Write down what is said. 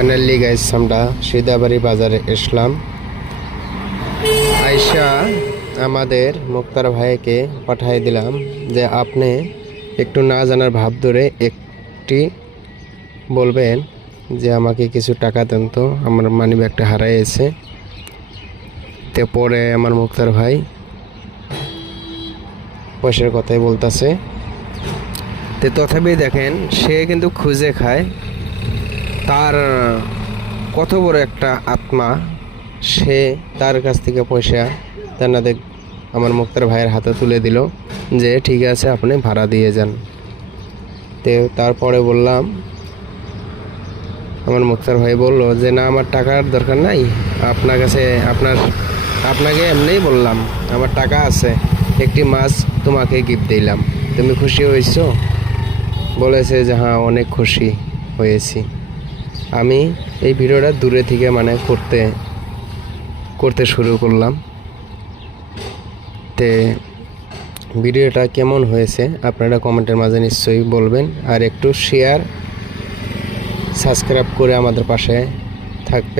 Finally guys আমরা সিদাবাড়ি বাজারে আসলাম। আয়শা আমাদের মুক্তার ভাইকে পাঠিয়ে দিলাম যে আপনি একটু না জানার ভাব ধরে একটি বলবেন যে আমাকে কিছু টাকা দেন, তো আমার মানিব্যাগটা হারাইছে। তো পরে আমার মুক্তার ভাই পয়সার কথাই বলতেছে। তো তথাপি দেখেন সে কিন্তু খুঁজে খায়, তার কত বড় একটা আত্মা, সে তার কাছ থেকে পয়সা জান্নাতে আমার মুক্তার ভাইয়ের হাতে তুলে দিল যে ঠিক আছে আপনি ভাড়া দিয়ে যান। তো তারপরে বললাম, আমার মুক্তার ভাই বলল যে না আমার টাকার দরকার নাই, আপনার কাছে আপনাকে এমনিই বললাম আমার টাকা আছে, একটি মাছ তোমাকে গিফট দিলাম, তুমি খুশি হয়েছো? বলেছে যে হ্যাঁ অনেক খুশি হয়েছি। আমি এই ভিডিওটা দূরে থেকে করতে শুরু করলাম। তে ভিডিওটা কেমন হয়েছে আপনারা কমেন্টের মাঝে নিশ্চয়ই বলবেন, আর একটু শেয়ার সাবস্ক্রাইব করে আমাদের পাশে থাকবে।